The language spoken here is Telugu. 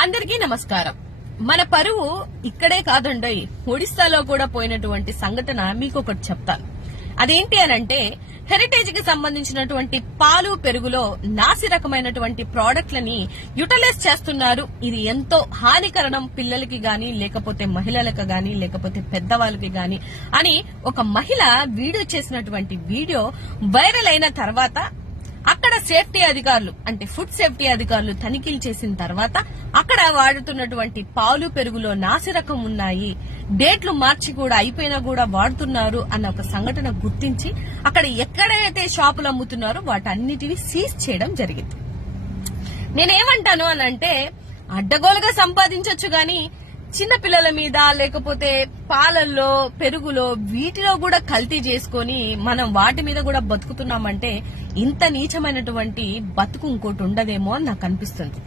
అందరికీ నమస్కారం. మన పరువు ఇక్కడే కాదండోయ్, ఒడిశాలో కూడా పోయినటువంటి సంఘటన మీకు ఒకటి చెప్తాను. అదేంటి అనంటే, హెరిటేజ్ కి సంబంధించినటువంటి పాలు పెరుగులో నాసి రకమైనటువంటి ప్రోడక్ట్లని యూటిలైజ్ చేస్తున్నారు. ఇది ఎంతో హానికరం పిల్లలకి గాని, లేకపోతే మహిళలకు గాని, లేకపోతే పెద్దవాళ్ళకి గాని అని ఒక మహిళ వీడియో చేసినటువంటి వీడియో వైరల్ అయిన తర్వాత అక్కడ సేఫ్టీ అధికారులు అంటే ఫుడ్ సేఫ్టీ అధికారులు తనిఖీలు చేసిన తర్వాత అక్కడ వాడుతున్నటువంటి పాలు పెరుగులో నాసిరకం ఉన్నాయి, డేట్లు మార్చి కూడా అయిపోయినా కూడా వాడుతున్నారు అన్న ఒక సంఘటన గుర్తించి అక్కడ ఎక్కడైతే షాపులు అమ్ముతున్నారో వాటన్నిటిని సీజ్ చేయడం జరిగింది. నేనేమంటాను అనంటే, అడ్డగోలుగా సంపాదించొచ్చు గాని చిన్న పిల్లల మీద లేకపోతే పాలల్లో పెరుగులో వీటిలో కూడా కల్తీ చేసుకుని మనం వాటి మీద కూడా బతుకుతున్నామంటే ఇంత నీచమైనటువంటి బతుకు ఇంకోటి ఉండదేమో అని నాకు అనిపిస్తుంది.